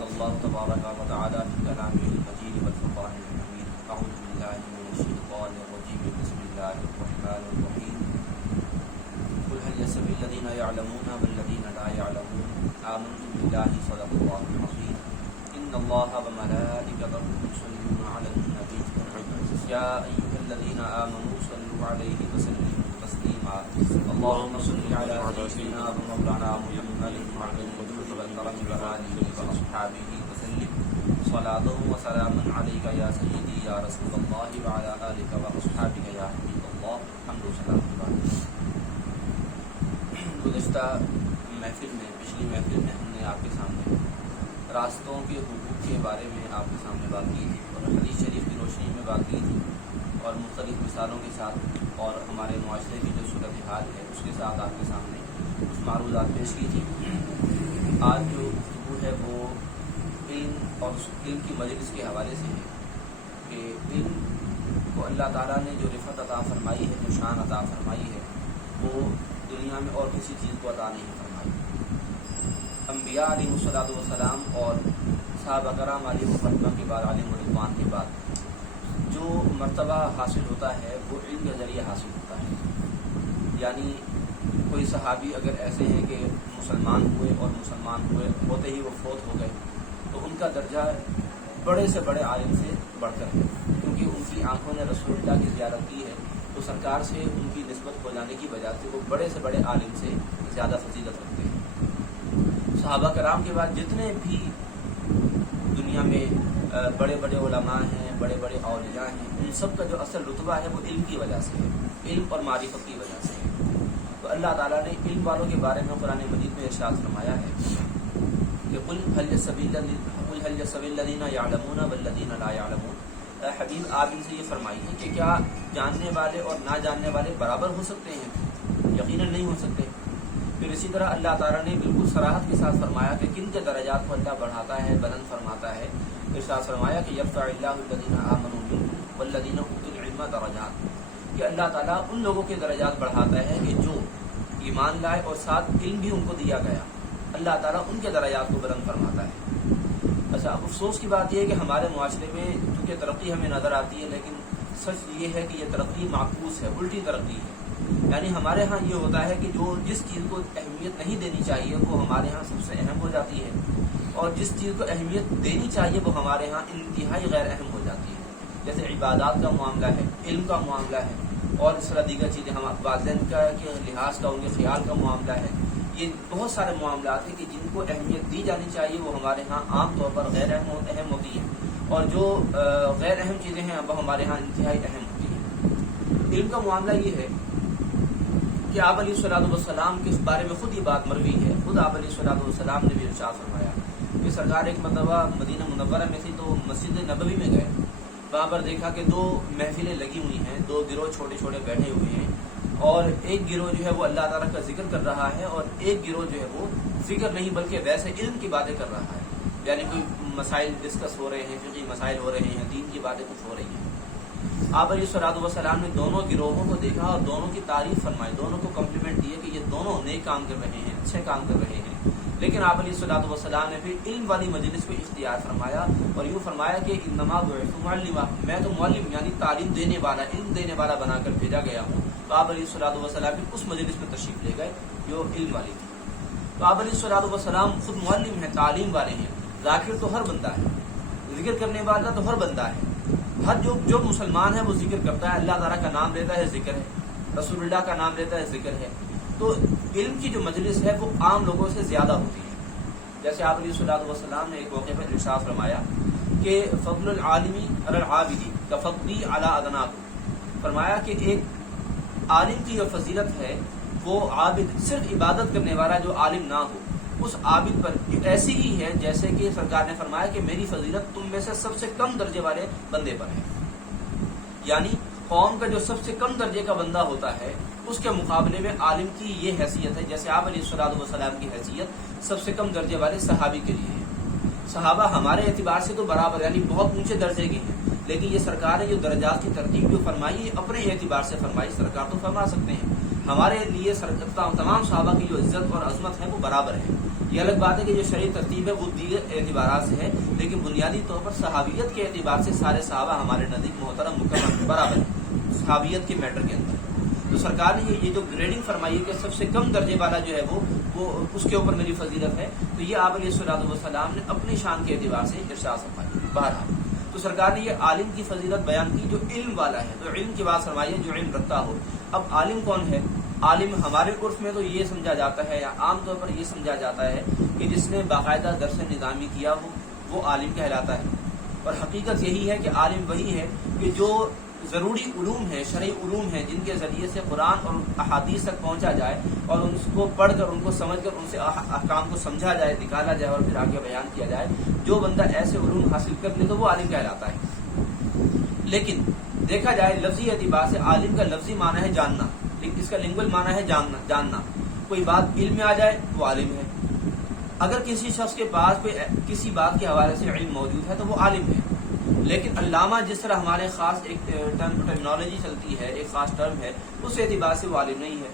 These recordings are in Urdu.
قال الله تبارك وتعالى في كلامه المجيد والفرقان الحميد أعوذ بالله من الشيطان الرجيم بسم الله الرحمن الرحيم قل هل يستوي الذين يعلمون والذين لا يعلمون آمنت بالله صدق الله العظيم إن الله وملائكته يصلون على النبي يا أيها الذين آمنوا صلوا عليه وسلموا تسليما اللهم صل على سيدنا ومولانا محمد وعلى القدوس والكرم وآله وأصحابه وسلم صلاة وسلاما عليك يا سيدي يا رسول الله وعلى آلك وأصحابك يا حبيب الله الحمد لله. گزشتہ محفل میں پچھلی محفل میں ہم نے آپ کے سامنے راستوں کے حقوق کے بارے میں آپ کے سامنے بات کی تھی اور حدیث شریف کی روشنی میں بات کی تھی اور مختلف مثالوں کے ساتھ اور ہمارے معاشرے کی جو صورتحال ہے اس کے ساتھ آپ کے سامنے کچھ معروضات پیش کی تھی. آج جو گفتگو ہے وہ علم اور علم کی مجلس کے حوالے سے ہے کہ علم کو اللہ تعالیٰ نے جو رفعت عطا فرمائی ہے، جو شان عطا فرمائی ہے، وہ دنیا میں اور کسی چیز کو عطا نہیں فرمائی. انبیاء علیہ السلام اور صحابہ کرام علیہ الرحمہ کے بعد علیہ الرضوان کے بعد جو مرتبہ حاصل ہوتا ہے وہ علم کے ذریعے حاصل ہوتا ہے. یعنی کوئی صحابی اگر ایسے ہیں کہ مسلمان ہوئے اور مسلمان ہوتے ہی وہ فوت ہو گئے تو ان کا درجہ بڑے سے بڑے عالم سے بڑھ کر ہے، کیونکہ ان کی آنکھوں نے رسول اللہ کی زیارت کی ہے تو سرکار سے ان کی نسبت ہو جانے کی وجہ سے وہ بڑے سے بڑے عالم سے زیادہ فضیلت رکھتے ہیں. صحابہ کرام کے بعد جتنے بھی دنیا میں بڑے بڑے علماء ہیں، بڑے بڑے اولیاء ہیں، ان سب کا جو اصل رتبہ ہے وہ علم کی وجہ سے ہے، علم اور معرفت کی وجہ سے ہے. تو اللہ تعالیٰ نے علم والوں کے بارے میں قرآن مجید میں ارشاد فرمایا ہے کہ قل هل يستوي الذين يعلمون والذين لا يعلمون. حبیب آپ ان سے یہ فرمائیے کہ کیا جاننے والے اور نہ جاننے والے برابر ہو سکتے ہیں؟ یقیناً نہیں ہو سکتے. پھر اسی طرح اللہ تعالیٰ نے بالکل صراحت کے ساتھ فرمایا کہ کن کے درجات کو اللہ بڑھاتا ہے، بلند فرماتا ہے. ارشاد فرمایا کہ یرفع اللہ الذین آمنوا منکم والذین اوتوا العلم درجات، کہ اللہ تعالیٰ ان لوگوں کے درجات بڑھاتا ہے کہ جو ایمان لائے اور ساتھ علم بھی ان کو دیا گیا، اللہ تعالیٰ ان کے درجات کو بلند فرماتا ہے. اچھا، افسوس کی بات یہ ہے کہ ہمارے معاشرے میں چونکہ ترقی ہمیں نظر آتی ہے لیکن سچ یہ ہے کہ یہ ترقی معکوس ہے، الٹی ترقی ہے. یعنی ہمارے ہاں یہ ہوتا ہے کہ جو جس چیز کو اہمیت نہیں دینی چاہیے وہ ہمارے ہاں سب سے اہم ہو جاتی ہے، اور جس چیز کو اہمیت دینی چاہیے وہ ہمارے ہاں انتہائی غیر اہم ہو جاتی ہے. جیسے عبادات کا معاملہ ہے، علم کا معاملہ ہے، اور اس طرح دیگر چیزیں، ہم والدین کا کے لحاظ کا، ان کے خیال کا معاملہ ہے. یہ بہت سارے معاملات ہیں کہ جن کو اہمیت دی جانی چاہیے وہ ہمارے ہاں عام طور پر غیر اہم ہوتی ہیں، اور جو غیر اہم چیزیں ہیں وہ ہمارے ہاں انتہائی اہم ہوتی ہیں. علم کا معاملہ یہ ہے کہ آپ علیہ السلام کے بارے میں خود یہ بات مروی ہے. خود آپ علیہ السلام نے بھی ارشاد فرمایا کہ سرکار ایک مرتبہ مدینہ منورہ میں تھی تو مسجد نبوی میں گئے. وہاں پر دیکھا کہ دو محفلیں لگی ہوئی ہیں، دو گروہ چھوٹے چھوٹے بیٹھے ہوئے ہیں، اور ایک گروہ جو ہے وہ اللہ تعالیٰ کا ذکر کر رہا ہے اور ایک گروہ جو ہے وہ ذکر نہیں بلکہ ویسے علم کی باتیں کر رہا ہے. یعنی کوئی مسائل ڈسکس ہو رہے ہیں، فقہی مسائل ہو رہے ہیں، دین کی باتیں کچھ ہو رہی ہیں. آپ علیہ السلام نے دونوں گروہوں کو دیکھا اور دونوں کی تعریف فرمائی، دونوں کو کمپلیمنٹ دیے کہ یہ دونوں نیک کام کر رہے ہیں، اچھے کام کر رہے ہیں. لیکن آپ علیہ السلام نے پھر علم والی مجلس کو اختیار فرمایا اور یوں فرمایا کہ انما بعثت معلما، میں تو معلم یعنی تعلیم دینے والا، علم دینے والا بنا کر بھیجا گیا ہوں. تو آپ علیہ السلام بھی اس مجلس میں تشریف لے گئے جو علم والی تھی. تو آپ علیہ السلام خود معلم ہیں، تعلیم والے ہیں. ذاکر تو ہر بندہ ہے، ذکر کرنے والا تو ہر بندہ ہے. ہر جو مسلمان ہے وہ ذکر کرتا ہے، اللہ تعالیٰ کا نام لیتا ہے، ذکر ہے. رسول اللہ کا نام لیتا ہے، ذکر ہے. تو علم کی جو مجلس ہے وہ عام لوگوں سے زیادہ ہوتی ہے. جیسے آپ علیہ السلام نے ایک موقع پر ارشاد فرمایا کہ فضل العالمی علی العابدی کفضلی علی ادناکم. فرمایا کہ ایک عالم کی جو فضیلت ہے وہ عابد، صرف عبادت کرنے والا جو عالم نہ ہو اس عابد پر ایسی ہی ہے جیسے کہ سرکار نے فرمایا کہ میری فضیلت تم میں سے سب سے کم درجے والے بندے پر ہے. یعنی قوم کا جو سب سے کم درجے کا بندہ ہوتا ہے اس کے مقابلے میں عالم کی یہ حیثیت ہے جیسے آپ علیہ السلام کی حیثیت سب سے کم درجے والے صحابی کے لیے ہے. صحابہ ہمارے اعتبار سے تو برابر یعنی بہت اونچے درجے کے ہیں، لیکن یہ سرکار نے جو درجات کی ترتیب جو فرمائی ہے اپنے اعتبار سے فرمائی. سرکار تو فرما سکتے ہیں ہمارے لیے تمام صحابہ کی جو عزت اور عظمت ہے وہ برابر ہے. یہ الگ بات ہے کہ جو شرعی ترتیب ہے وہ دیگر اعتبارات سے ہے، لیکن بنیادی طور پر صحابیت کے اعتبار سے سارے صحابہ ہمارے نزدیک محترم مکرم برابر ہیں صحابیت کے میٹر کے اندر. تو سرکار نے یہ جو گریڈنگ فرمائی ہے کہ سب سے کم درجے والا جو ہے وہ اس کے اوپر میری فضیلت ہے، تو یہ آپ علیہ السلام نے اپنی شان کے اعتبار سے ارشاد فرمائی. بہرحال تو سرکار نے یہ عالم کی فضیلت بیان کی جو علم والا ہے، تو علم کی بات فرمائی ہے جو علم رکھتا ہو. اب عالم کون ہے؟ عالم ہمارے عرف میں تو یہ سمجھا جاتا ہے یا عام طور پر یہ سمجھا جاتا ہے کہ جس نے باقاعدہ درس نظامی کیا ہو وہ عالم کہلاتا ہے. اور حقیقت یہی ہے کہ عالم وہی ہے کہ جو ضروری علوم ہیں، شرعی علوم ہیں، جن کے ذریعے سے قرآن اور احادیث تک پہنچا جائے اور ان کو پڑھ کر ان کو سمجھ کر ان سے احکام کو سمجھا جائے، نکالا جائے اور پھر آگے بیان کیا جائے. جو بندہ ایسے علوم حاصل کر لے تو وہ عالم کہلاتا ہے. لیکن دیکھا جائے لفظی اعتبار سے عالم کا لفظی معنی ہے جاننا، اس کا لنگول معنی ہے جاننا. کوئی بات علم میں آ جائے وہ عالم ہے. اگر کسی شخص کے پاس کسی بات کے حوالے سے علم موجود ہے تو وہ عالم ہے. لیکن علامہ جس طرح ہمارے خاص ایک ٹرمنالوجی چلتی ہے، ایک خاص ٹرم ہے، اس اعتبار سے وہ عالم نہیں ہے.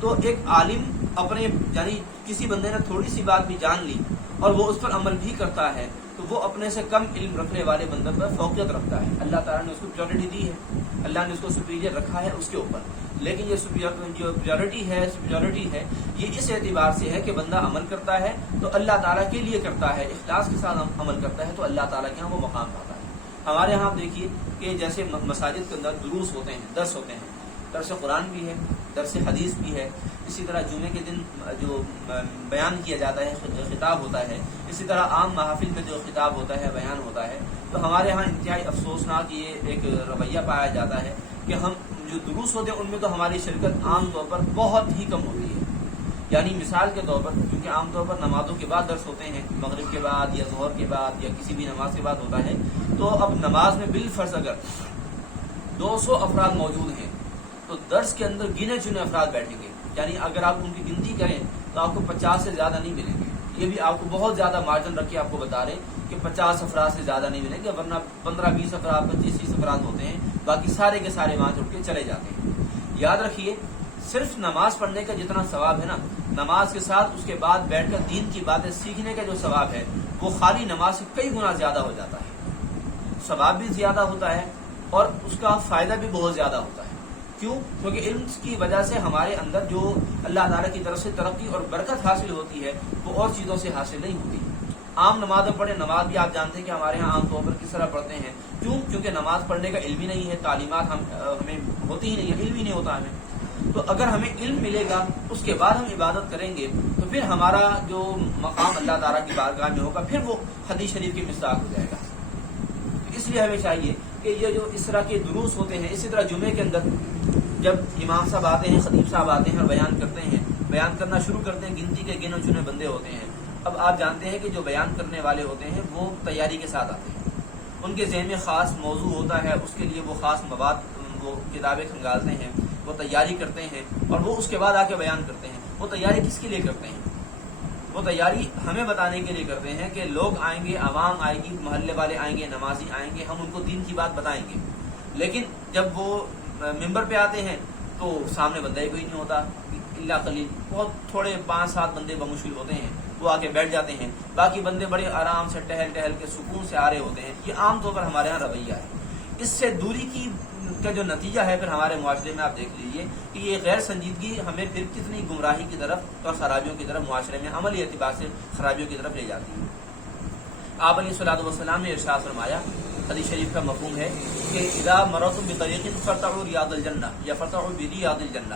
تو ایک عالم اپنے یعنی کسی بندے نے تھوڑی سی بات بھی جان لی اور وہ اس پر عمل بھی کرتا ہے تو وہ اپنے سے کم علم رکھنے والے بندے پر فوقیت رکھتا ہے. اللہ تعالیٰ نے اس کو پیورٹی دی ہے، اللہ نے اس کو سپیریئر رکھا ہے اس کے اوپر. لیکن یہ جو پیورٹی ہے یہ اس اعتبار سے ہے کہ بندہ عمل کرتا ہے تو اللہ تعالیٰ کے لیے کرتا ہے، اخلاص کے ساتھ عمل کرتا ہے تو اللہ تعالیٰ کے ہاں وہ مقام پاتا ہے. ہمارے ہاں آپ دیکھیے کہ جیسے مساجد کے اندر دروس ہوتے ہیں، درس ہوتے ہیں، درس قرآن بھی ہے، درس حدیث بھی ہے. اسی طرح جمعے کے دن جو بیان کیا جاتا ہے، خطاب ہوتا ہے. اسی طرح عام محافل میں جو خطاب ہوتا ہے، بیان ہوتا ہے. تو ہمارے ہاں انتہائی افسوسناک یہ ایک رویہ پایا جاتا ہے کہ ہم جو دروس ہوتے ہیں ان میں تو ہماری شرکت عام طور پر بہت ہی کم ہوتی ہے. یعنی مثال کے طور پر کیونکہ عام طور پر نمازوں کے بعد درس ہوتے ہیں، مغرب کے بعد یا ظہر کے بعد یا کسی بھی نماز کے بعد ہوتا ہے. تو اب نماز میں بالفرض اگر 200 افراد موجود ہیں تو درس کے اندر گنے چنے افراد بیٹھیں گے. یعنی اگر آپ ان کی گنتی کریں تو آپ کو 50 سے زیادہ نہیں ملیں گے. یہ بھی آپ کو بہت زیادہ مارجن رکھ کے آپ کو بتا رہے کہ 50 افراد سے زیادہ نہیں ملیں گے، ورنہ 15-20 افراد 25-30 افراد ہوتے ہیں، باقی سارے کے سارے وہاں چھوڑ کے چلے جاتے ہیں. یاد رکھیے صرف نماز پڑھنے کا جتنا ثواب ہے نا، نماز کے ساتھ اس کے بعد بیٹھ کر دین کی باتیں سیکھنے کا جو ثواب ہے وہ خالی نماز سے کئی گنا زیادہ ہو جاتا ہے. ثواب بھی زیادہ ہوتا ہے اور اس کا فائدہ بھی بہت زیادہ ہوتا ہے. کیوں؟ کیونکہ علم کی وجہ سے ہمارے اندر جو اللہ تعالیٰ کی طرف سے ترقی اور برکت حاصل ہوتی ہے وہ اور چیزوں سے حاصل نہیں ہوتی. عام نماز میں پڑھیں، نماز بھی آپ جانتے ہیں کہ ہمارے ہاں عام طور پر کس طرح پڑھتے ہیں. کیوں؟ کیونکہ نماز پڑھنے کا علم ہی نہیں ہے، تعلیمات ہمیں ہوتی ہی نہیں ہے، علم ہی نہیں ہوتا ہمیں. تو اگر ہمیں علم ملے گا اس کے بعد ہم عبادت کریں گے تو پھر ہمارا جو مقام اللہ تعالیٰ کی بارگاہ میں ہوگا پھر وہ حدیث شریف کی مصداق ہو جائے گا. اس لیے ہمیں چاہیے کہ یہ جو اس طرح کے دروس ہوتے ہیں، اسی طرح جمعے کے اندر جب امام صاحب آتے ہیں، خطیب صاحب آتے ہیں اور بیان کرتے ہیں، بیان کرنا شروع کرتے ہیں، گنتی کے گنے چنے بندے ہوتے ہیں. اب آپ جانتے ہیں کہ جو بیان کرنے والے ہوتے ہیں وہ تیاری کے ساتھ آتے ہیں، ان کے ذہن میں خاص موضوع ہوتا ہے، اس کے لیے وہ خاص مواد وہ کتابیں کھنگالتے ہیں، وہ تیاری کرتے ہیں اور وہ اس کے بعد آ کے بیان کرتے ہیں. وہ تیاری کس کے لیے کرتے ہیں؟ وہ تیاری ہمیں بتانے کے لیے کرتے ہیں کہ لوگ آئیں گے، عوام آئے گی، محلے والے آئیں گے، نمازی آئیں گے، ہم ان کو دین کی بات بتائیں گے. لیکن جب وہ ممبر پہ آتے ہیں تو سامنے بندہ ہی کوئی نہیں ہوتا، اللہ قلیل، بہت تھوڑے 5-7 بندے بمشکل ہوتے ہیں، وہ آ کے بیٹھ جاتے ہیں. باقی بندے بڑے آرام سے ٹہل کے سکون سے آ رہے ہوتے ہیں. یہ عام طور پر ہمارے یہاں رویہ ہے. اس سے دوری کا جو نتیجہ ہے پھر ہمارے معاشرے میں آپ دیکھ لیجئے کہ یہ غیر سنجیدگی ہمیں پھر کتنی گمراہی کی طرف اور خرابیوں کی طرف معاشرے میں عملی اعتبار سے خرابیوں کی طرف لے جاتی ہے. آپ علیہ الصلوۃ والسلام نے ارشاد فرمایا، حدیث شریف کا مفہوم ہے کہ اذا مررتم بطریق فارتعوا ریاض الجنہ یا فارتعوا بریاض الجنہ.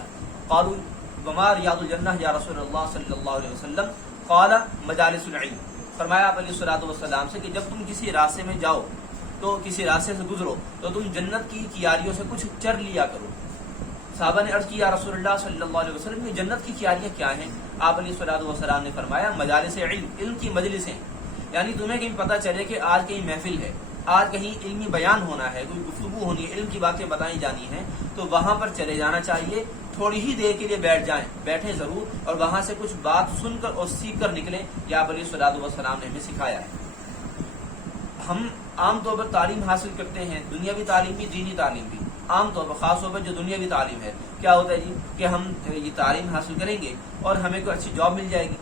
قالوا وما ریاض الجنہ یا رسول اللہ صلی اللہ علیہ وسلم؟ قال مجالس العلم. فرمایا آپ علیہ الصلوۃ والسلام سے کہ جب تم کسی راستے میں جاؤ تو کسی راستے سے گزرو تو تم جنت کی کیاریوں سے کچھ چر لیا کرو. صحابہ نے عرض کیا رسول اللہ صلی اللہ علیہ وسلم، یہ جنت کی کیاریاں کیا ہیں؟ آپ علیہ الصلوۃ والسلام نے فرمایا مجالس علم، علم کی مجلسیں. یعنی تمہیں کہیں پتہ چلے کہ آج کہیں محفل ہے، آج کہیں علمی بیان ہونا ہے، کوئی گفتگو ہونی ہے، علم کی باتیں بتائی جانی ہیں، تو وہاں پر چلے جانا چاہیے. تھوڑی ہی دیر کے لیے بیٹھ جائیں، بیٹھیں ضرور اور وہاں سے کچھ بات سن کر اور سیکھ کر نکلیں. یہ آپ علیہ الصلوۃ والسلام نے ہمیں سکھایا ہے. ہم عام طور پر تعلیم حاصل کرتے ہیں، دنیاوی تعلیم بھی، دینی تعلیم بھی. عام طور پر خاص طور پر جو دنیاوی تعلیم ہے، کیا ہوتا ہے جی کہ ہم یہ تعلیم حاصل کریں گے اور ہمیں کوئی اچھی جاب مل جائے گی،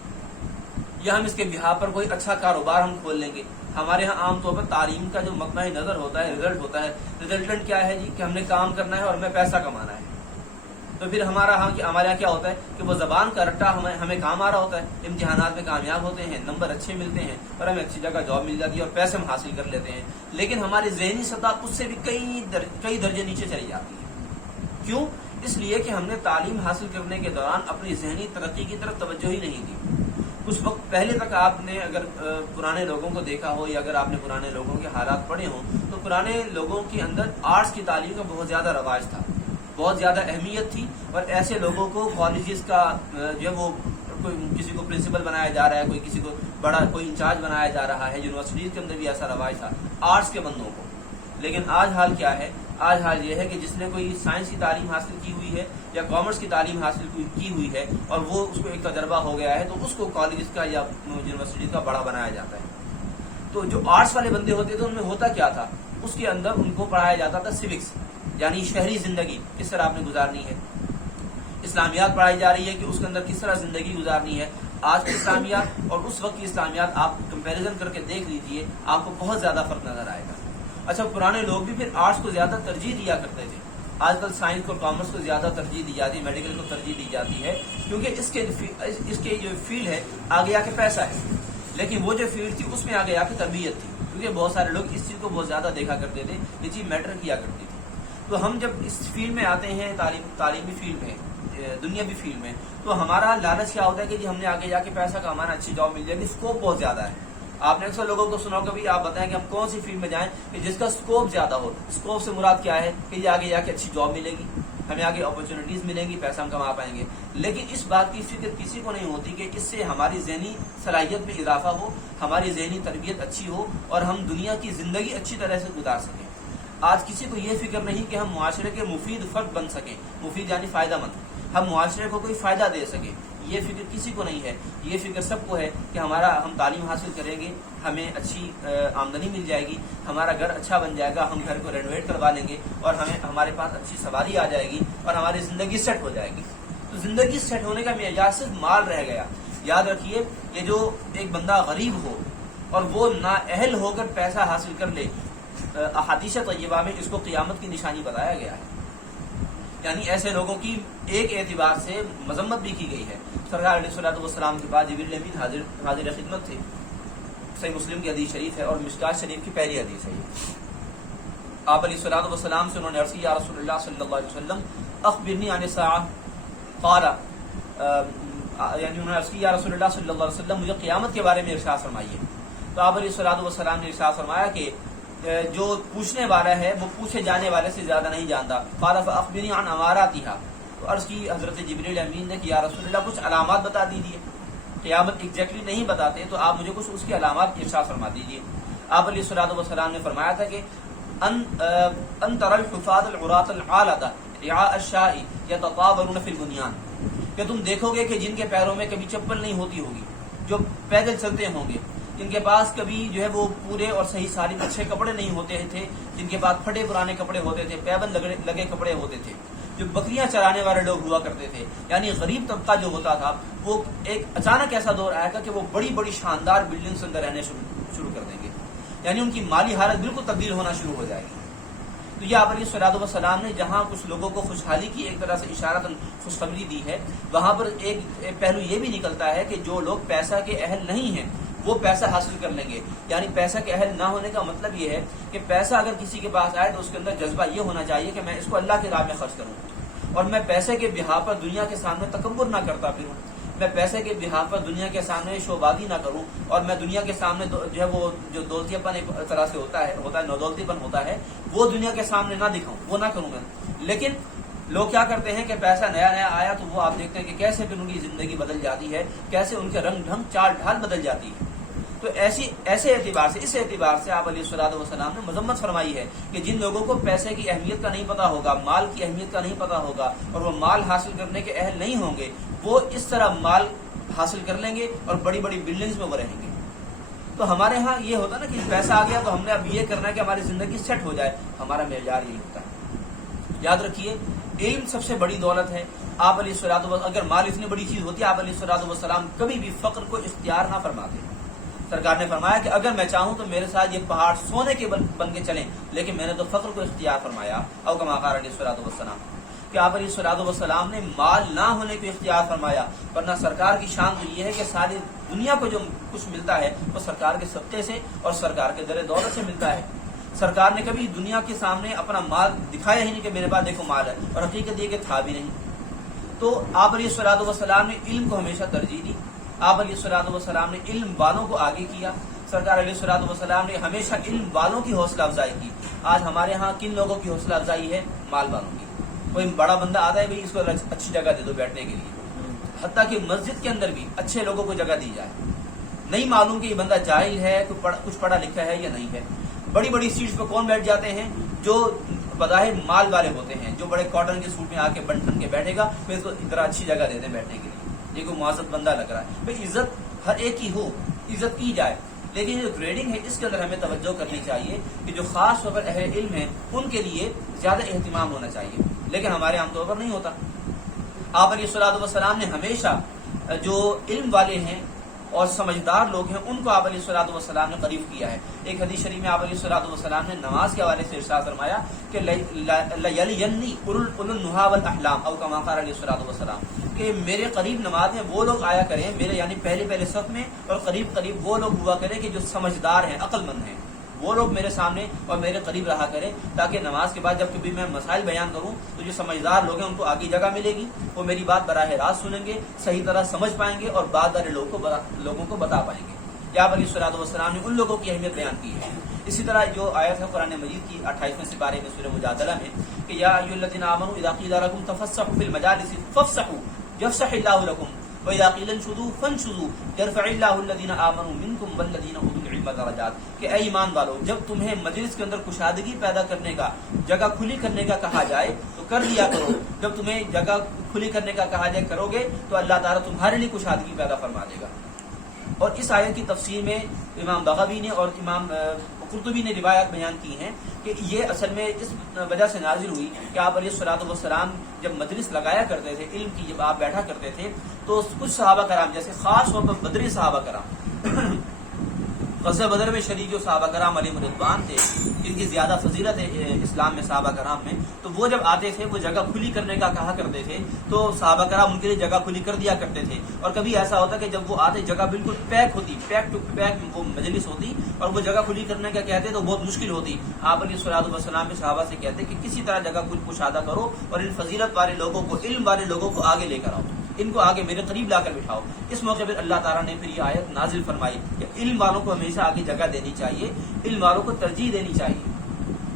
یا ہم اس کے بہا پر کوئی اچھا کاروبار ہم کھول لیں گے۔ ہمارے ہاں عام طور پر تعلیم کا جو مقنع نظر ہوتا ہے، رزلٹ ہوتا ہے، ریزلٹنٹ کیا ہے جی کہ ہم نے کام کرنا ہے اور ہمیں پیسہ کمانا ہے۔ تو پھر ہمارے یہاں کیا ہوتا ہے کہ وہ زبان کا رٹا ہمیں کام آ رہا ہوتا ہے، امتحانات میں کامیاب ہوتے ہیں، نمبر اچھے ملتے ہیں اور ہمیں اچھی جگہ جاب مل جاتی ہے اور پیسے ہم حاصل کر لیتے ہیں، لیکن ہماری ذہنی سطح اس سے بھی کئی درجے نیچے چلی جاتی ہے۔ کیوں؟ اس لیے کہ ہم نے تعلیم حاصل کرنے کے دوران اپنی ذہنی ترقی کی طرف توجہ ہی نہیں دی۔ کچھ وقت پہلے تک آپ نے اگر پرانے لوگوں کو دیکھا ہو یا اگر آپ نے پرانے لوگوں کے حالات پڑھے ہوں تو پرانے لوگوں کے اندر آرٹس کی تعلیم کا بہت زیادہ رواج تھا، بہت زیادہ اہمیت تھی، اور ایسے لوگوں کو کالجز کا جو ہے وہ کوئی کسی کو پرنسپل بنایا جا رہا ہے، کوئی کسی کو بڑا کوئی انچارج بنایا جا رہا ہے، یونیورسٹیز کے اندر بھی ایسا رواج تھا آرٹس کے بندوں کو۔ لیکن آج حال کیا ہے؟ آج حال یہ ہے کہ جس نے کوئی سائنس کی تعلیم حاصل کی ہوئی ہے یا کامرس کی تعلیم حاصل کی ہوئی ہے اور وہ اس کو ایک تجربہ ہو گیا ہے تو اس کو کالجز کا یا یونیورسٹیز کا بڑا بنایا جاتا ہے۔ تو جو آرٹس والے بندے ہوتے تھے ان میں ہوتا کیا تھا؟ اس کے اندر ان کو پڑھایا جاتا تھا سیوکس، یعنی شہری زندگی کس طرح آپ نے گزارنی ہے۔ اسلامیات پڑھائی جا رہی ہے کہ اس کے اندر کس طرح زندگی گزارنی ہے۔ آج کی اسلامیات اور اس وقت کی اسلامیات آپ کمپیریزن کر کے دیکھ لیجئے، آپ کو بہت زیادہ فرق نظر آئے گا۔ اچھا، پرانے لوگ بھی پھر آرٹس کو زیادہ ترجیح دیا کرتے تھے، آج کل سائنس اور کامرس کو زیادہ ترجیح دی جاتی ہے، میڈیکل کو ترجیح دی جاتی ہے، کیونکہ اس کے جو فیلڈ ہے آگے آ کے پیسہ ہے، لیکن وہ جو فیلڈ تھی اس میں آگے آ کے تربیت تھی، کیونکہ بہت سارے لوگ اس چیز کو بہت زیادہ دیکھا کرتے تھے، یہ چیز میٹر کیا کرتی تھی۔ تو ہم جب اس فیلڈ میں آتے ہیں، تعلیمی فیلڈ میں، دنیاوی فیلڈ میں، تو ہمارا لالچ کیا ہوتا ہے کہ جی ہم نے آگے جا کے پیسہ کمانا، اچھی جاب مل جائے گی، اسکوپ بہت زیادہ ہے۔ آپ نے اکثر لوگوں کو سنا ہوگا، بھی آپ بتائیں کہ ہم کون سی فیلڈ میں جائیں کہ جس کا اسکوپ زیادہ ہو۔ اسکوپ سے مراد کیا ہے کہ یہ آگے جا کے اچھی جاب ملے گی، ہمیں آگے اپرچونیٹیز ملیں گی، پیسہ ہم کما پائیں گے، لیکن اس بات کی فکر کسی کو نہیں ہوتی کہ اس سے ہماری ذہنی صلاحیت میں اضافہ ہو، ہماری ذہنی تربیت اچھی ہو اور ہم دنیا کی زندگی اچھی طرح سے گزار سکیں۔ آج کسی کو یہ فکر نہیں کہ ہم معاشرے کے مفید فرد بن سکیں، مفید یعنی فائدہ مند، ہم معاشرے کو کوئی فائدہ دے سکیں، یہ فکر کسی کو نہیں ہے۔ یہ فکر سب کو ہے کہ ہم تعلیم حاصل کریں گے، ہمیں اچھی آمدنی مل جائے گی، ہمارا گھر اچھا بن جائے گا، ہم گھر کو رینوویٹ کروا لیں گے اور ہمارے پاس اچھی سواری آ جائے گی اور ہماری زندگی سیٹ ہو جائے گی۔ تو زندگی سیٹ ہونے کا معیار صرف مال رہ گیا۔ یاد رکھیے، یہ جو ایک بندہ غریب ہو اور وہ نااہل ہو کر پیسہ حاصل کر لے، احادیث طیبہ میں اس کو قیامت کی نشانی بتایا گیا ہے، یعنی ایسے لوگوں کی ایک اعتبار سے مذمت بھی کی گئی ہے۔ سرکار علیہ الصلوۃ والسلام کے بعد جبریل امین حاضر خدمت تھے، صحیح مسلم کی حدیث شریف ہے اور مشکات شریف کی پہلی حدیث ہے۔ آپ علیہ الصلوۃ والسلام سے انہوں نے عرض کیا، یا رسول اللہ صلی اللہ علیہ وسلم اخبرنی عن الساعہ، قال یعنی انہوں نے عرض کیا، یا رسول اللہ صلی اللہ علیہ وسلم مجھے قیامت کے بارے میں ارشاد فرمائیے۔ تو آپ علیہ الصلوۃ والسلام نے ارشاد فرمایا کہ جو پوچھنے والا ہے وہ پوچھے جانے والے سے زیادہ نہیں جانتا۔ قال فاخبرنی عن اماراتها، تو عرض کی حضرت جبریل امین نے کہ یا رسول اللہ کچھ علامات بتا دیجیے، قیامت ایگزیکٹلی نہیں بتاتے تو آپ مجھے کچھ اس کی علامات ارشاد فرما دیجیے۔ آپ علیہ الصلوۃ والسلام نے فرمایا تھا کہ ان ترى الحفاظ العراة العالة رعاء الشاء يتطاولون في البنيان، کہ تم دیکھو گے کہ جن کے پیروں میں کبھی چپل نہیں ہوتی ہوگی، جو پیدل چلتے ہوں گے، جن کے پاس کبھی جو ہے وہ پورے اور صحیح سالم اچھے کپڑے نہیں ہوتے تھے، جن کے پاس پھٹے پرانے کپڑے ہوتے تھے، پیبند لگے کپڑے ہوتے تھے، جو بکریاں چرانے والے لوگ ہوا کرتے تھے، یعنی غریب طبقہ جو ہوتا تھا، وہ ایک اچانک ایسا دور آئے گا کہ وہ بڑی بڑی شاندار بلڈنگز کے اندر رہنے شروع کر دیں گے، یعنی ان کی مالی حالت بالکل تبدیل ہونا شروع ہو جائے گی۔ تو یہ آپ علیہ الصلوۃ والسلام نے جہاں کچھ لوگوں کو خوشحالی کی ایک طرح سے اشارتاً خوشخبری دی ہے، وہاں پر ایک پہلو یہ بھی نکلتا ہے کہ جو لوگ پیسہ کے اہل نہیں ہیں وہ پیسہ حاصل کر لیں گے، یعنی پیسہ کے اہل نہ ہونے کا مطلب یہ ہے کہ پیسہ اگر کسی کے پاس آئے تو اس کے اندر جذبہ یہ ہونا چاہیے کہ میں اس کو اللہ کی راہ میں خرچ کروں، اور میں پیسے کے بہا پر دنیا کے سامنے تکبر نہ کرتا پھروں، میں پیسے کے بہا پر دنیا کے سامنے شوبازی نہ کروں، اور میں دنیا کے سامنے جو ہے وہ جو دولتی پن ایک طرح سے ہوتا ہے نودولتی پن ہوتا ہے، وہ دنیا کے سامنے نہ دکھاؤں، وہ نہ کروں میں۔ لیکن لوگ کیا کرتے ہیں کہ پیسہ نیا آیا تو وہ آپ دیکھتے ہیں کہ کیسے پھر ان کی زندگی بدل جاتی ہے، کیسے ان کے رنگ ڈھنگ چال ڈھال بدل جاتی ہے۔ تو ایسے اعتبار سے اس اعتبار سے آپ علیہ الصلوۃ والسلام نے مذمت فرمائی ہے کہ جن لوگوں کو پیسے کی اہمیت کا نہیں پتا ہوگا، مال کی اہمیت کا نہیں پتا ہوگا، اور وہ مال حاصل کرنے کے اہل نہیں ہوں گے، وہ اس طرح مال حاصل کر لیں گے اور بڑی بڑی بلڈنگز میں وہ رہیں گے۔ تو ہمارے ہاں یہ ہوتا نا کہ پیسہ آ گیا تو ہم نے اب یہ کرنا ہے کہ ہماری زندگی سیٹ ہو جائے، ہمارا معیار یہی ہوتا ہے۔ یاد رکھیے علم سب سے بڑی دولت ہے. آپ علیہ الصلوۃ والسلام اگر مال اتنی بڑی چیز ہوتی آپ علیہ الصلوۃ والسلام کبھی بھی فقر کو اختیار نہ فرماتے. سرکار نے فرمایا کہ اگر میں چاہوں تو میرے ساتھ یہ پہاڑ سونے کے بن کے چلیں، لیکن میں نے تو فقر کو اختیار فرمایا. او کما قال علیہ الصلوۃ والسلام کہ آپ علیہ الصلوۃ والسلام نے مال نہ ہونے کو اختیار فرمایا، ورنہ سرکار کی شان تو یہ ہے کہ ساری دنیا کو جو کچھ ملتا ہے وہ سرکار کے صدقے سے اور سرکار کے در دولت سے ملتا ہے. سرکار نے کبھی دنیا کے سامنے اپنا مال دکھایا ہی نہیں کہ میرے پاس دیکھو مال ہے، اور حقیقت یہ کہ تھا بھی نہیں. تو آپ علیہ الصلوۃ والسلام نے علم کو ہمیشہ ترجیح دی. آپ علیہ الصلوۃ والسلام نے علم والوں کو آگے کیا. سرکار علیہ الصلوۃ والسلام نے ہمیشہ علم والوں کی حوصلہ افزائی کی. آج ہمارے ہاں کن لوگوں کی حوصلہ افزائی ہے؟ مال والوں کی. کوئی بڑا بندہ آتا ہے بھائی اس کو اچھی جگہ دے دو بیٹھنے کے لیے، حتیٰ کہ مسجد کے اندر بھی اچھے لوگوں کو جگہ دی جائے. نہیں معلوم کہ یہ بندہ جاہل ہے، کچھ پڑھا لکھا ہے یا نہیں ہے. بڑی بڑی سیٹس پہ کون بیٹھ جاتے ہیں؟ جو بظاہر مال والے ہوتے ہیں، جو بڑے کاٹن کے سوٹ میں آ کے بن ٹھن کے بیٹھے گا، پھر اس کو اتنا اچھی جگہ دیتے ہیں بیٹھنے کے لیے. یہ کوئی معزز بندہ لگ رہا ہے. بھائی عزت ہر ایک کی ہو، عزت کی جائے، لیکن جو گریڈنگ ہے اس کے اندر ہمیں توجہ کرنی چاہیے کہ جو خاص طور پر اہل علم ہیں ان کے لیے زیادہ اہتمام ہونا چاہیے، لیکن ہمارے عام طور پر نہیں ہوتا. آپ علیہ الصلوۃ والسلام نے ہمیشہ جو علم والے ہیں اور سمجھدار لوگ ہیں ان کو آپ علیہ الصلوۃ والسلام نے قریب کیا ہے. ایک حدیث شریف میں آپ علیہ الصلوۃ والسلام نے نماز کے حوالے سے ارشاد فرمایا کہ لَيَلِيَنِّي أُولُو النُّهَىٰ وَالْأَحْلَامِ او کما قال علیہ الصلوۃ والسلام کہ میرے قریب نماز میں وہ لوگ آیا کریں، میرے یعنی پہلے صف میں، اور قریب وہ لوگ ہوا کریں کہ جو سمجھدار ہیں، عقل مند ہیں. وہ لوگ میرے سامنے اور میرے قریب رہا کریں تاکہ نماز کے بعد جب کبھی میں مسائل بیان کروں تو جو سمجھدار لوگ ہیں ان کو آگے جگہ ملے گی، وہ میری بات براہ راست سنیں گے، صحیح طرح سمجھ پائیں گے اور بعد والے لوگوں کو بتا پائیں گے. یا علیہ الصلوۃ والسلام نے ان لوگوں کی اہمیت بیان کی ہے. اسی طرح جو آیت ہے قرآن مجید کی 28ویں سپارے میں سورہ مجادلہ میں کہ یا ایھا الذین آمنوا اذا قیل لکم تفسحوا فی المجالس فافسحوا یفسح اللہ لکم وَإِذَا قِيلَ انشُزُوا فَانشُزُوا يَرْفَعِ اللَّهُ الَّذِينَ آمَنُوا مِنكُمْ وَالَّذِينَ أُوتُوا الْعِلْمَ دَرَجَاتٍ کہ اے ایمان والو، جب تمہیں مجلس کے اندر کشادگی پیدا کرنے کا، جگہ کھلی کرنے کا کہا جائے تو کر لیا کرو. جب تمہیں جگہ کھلی کرنے کا کہا جائے کرو گے تو اللہ تعالیٰ تمہارے لیے کشادگی پیدا فرما دے گا. اور اس آیت کی تفسیر میں امام بغوی نے اور امام قرطبی نے روایات بیان کی ہیں کہ یہ اصل میں اس وجہ سے نازل ہوئی کہ آپ علیہ الصلوۃ والسلام جب مجلس لگایا کرتے تھے علم کی، جب آپ بیٹھا کرتے تھے تو کچھ صحابہ کرام جیسے خاص طور پر بدری صحابہ کرام غزوہ بدر میں شریک جو صحابہ کرام علیہ رضوان تھے جن کی زیادہ فضیلت ہے اسلام میں صحابہ کرام میں، تو وہ جب آتے تھے وہ جگہ کھلی کرنے کا کہا کرتے تھے تو صحابہ کرام ان کے لیے جگہ کھلی کر دیا کرتے تھے. اور کبھی ایسا ہوتا کہ جب وہ آتے جگہ بالکل پیک ہوتی، پیک ٹو پیک وہ مجلس ہوتی اور وہ جگہ کھلی کرنے کا کہتے تو بہت مشکل ہوتی. آپ علیہ الصلوۃ والسلام کے صحابہ سے کہتے کہ کسی طرح جگہ کشادہ کرو اور ان فضیلت والے لوگوں کو، علم والے لوگوں کو آگے لے کر آؤ، ان کو آگے میرے قریب لا کر بٹھاؤ. اس موقع پر اللہ تعالیٰ نے پھر یہ آیت نازل فرمائی کہ علم والوں کو ہمیشہ آگے جگہ دینی چاہیے، علم والوں کو ترجیح دینی چاہیے.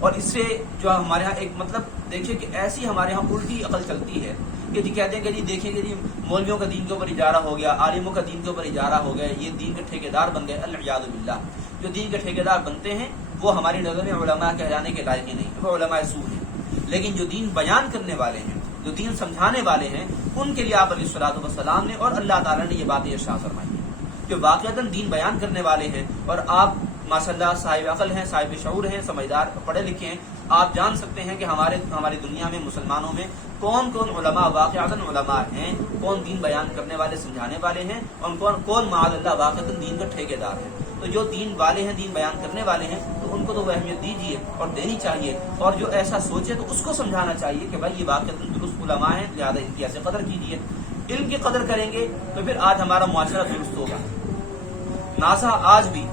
اور اس سے جو ہمارے ہاں ایک مطلب دیکھیے کہ ایسی ہمارے ہاں الٹی عقل چلتی ہے کہ جی کہتے ہیں کہ جی دیکھیں کہ جی مولویوں کا دین کے اوپر اجارہ ہو گیا، عالموں کا دین کے اوپر اجارہ ہو گیا، یہ دین کے ٹھیکیدار بن گئے. العیاذ باللہ، جو دین کے ٹھیکیدار بنتے ہیں وہ ہماری نظر میں علماء کہلانے کے لائق ہی نہیں، وہ علماء سوء ہیں. لیکن جو دین بیان کرنے والے ہیں، جو دین سمجھانے والے ہیں، ان کے لیے آپ علیہ الصلوۃ والسلام نے اور اللہ تعالیٰ نے یہ باتیں ارشاد فرمائی ہیں. جو واقعتاً دین بیان کرنے والے ہیں اور آپ ماشاء اللہ صاحب عقل ہیں، صاحب شعور ہیں، سمجھدار، پڑھے لکھے ہیں، آپ جان سکتے ہیں کہ ہماری دنیا میں مسلمانوں میں کون کون علماء واقعتاً علماء ہیں، کون دین بیان کرنے والے، سمجھانے والے ہیں، اور کون معاذ اللہ واقعتاً دین کا ٹھیکیدار ہے. تو جو دین والے ہیں، دین بیان کرنے والے ہیں، تو ان کو تو وہ اہمیت دیجیے اور دینی چاہیے. اور جو ایسا سوچے تو اس کو سمجھانا چاہیے کہ بھائی یہ واقعتاً درست علماء ہیں، لہٰذا ان کی ایسے قدر کیجیے. علم کی قدر کریں گے تو پھر آج ہمارا معاشرہ درست ہوگا. ناسا آج بھی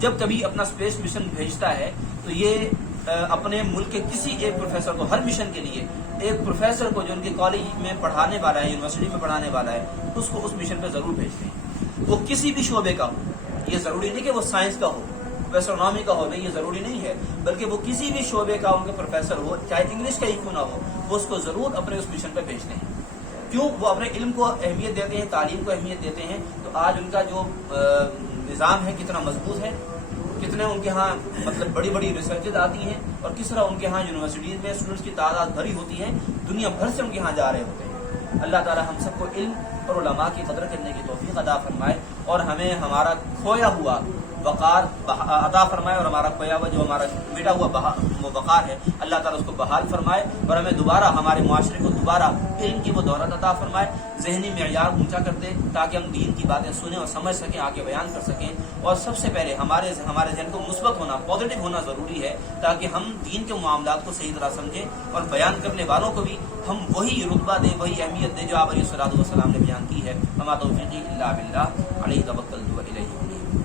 جب کبھی اپنا اسپیس مشن بھیجتا ہے تو یہ اپنے ملک کے کسی ایک پروفیسر کو، ہر مشن کے لیے ایک پروفیسر کو جو ان کے کالج میں پڑھانے والا ہے، یونیورسٹی میں پڑھانے والا ہے، اس کو اس مشن پہ ضرور بھیجتے ہیں. وہ کسی بھی شعبے کا ہو، یہ ضروری نہیں کہ وہ سائنس کا ہو، ایسٹرونامی کا ہو، نہیں، یہ ضروری نہیں ہے، بلکہ وہ کسی بھی شعبے کا ان کے پروفیسر ہو، چاہے انگلش کا ہی کیوں نہ ہو، وہ اس کو ضرور اپنے اس مشن پہ بھیجتے ہیں. کیوں؟ وہ اپنے علم کو اہمیت دیتے ہیں، تعلیم کو اہمیت دیتے ہیں. تو آج ان کا جو نظام ہے کتنا مضبوط ہے، کتنے ان کے ہاں مطلب بڑی بڑی ریسرچز آتی ہیں، اور کس طرح ان کے ہاں یونیورسٹیز میں اسٹوڈنٹس کی تعداد بھری ہوتی ہے، دنیا بھر سے ان کے ہاں جا رہے ہوتے ہیں. اللہ تعالی ہم سب کو علم اور علماء کی قدر کرنے کی توفیق عطا فرمائے اور ہمیں ہمارا کھویا ہوا وقار عطا فرمائے، اور ہمارا کھویا ہوا جو ہمارا مٹا ہوا وہ وقار ہے اللہ تعالیٰ اس کو بحال فرمائے، اور ہمیں دوبارہ ہمارے معاشرے کو دوبارہ علم کی وہ دولت عطا فرمائے، ذہنی معیار اونچا کر دے تاکہ ہم دین کی باتیں سنیں اور سمجھ سکیں، آگے بیان کر سکیں۔ اور سب سے پہلے ہمارے ذہن کو مثبت ہونا، پازیٹیو ہونا ضروری ہے تاکہ ہم دین کے معاملات کو صحیح طرح سمجھیں، اور بیان کرنے والوں کو بھی ہم وہی رتبہ دیں، وہی اہمیت دیں جو آپ علیہ الصلوۃ والسلام نے بیان کی ہے۔ وما توفیقی الا باللہ علیہ توکلت و الیہ انیب۔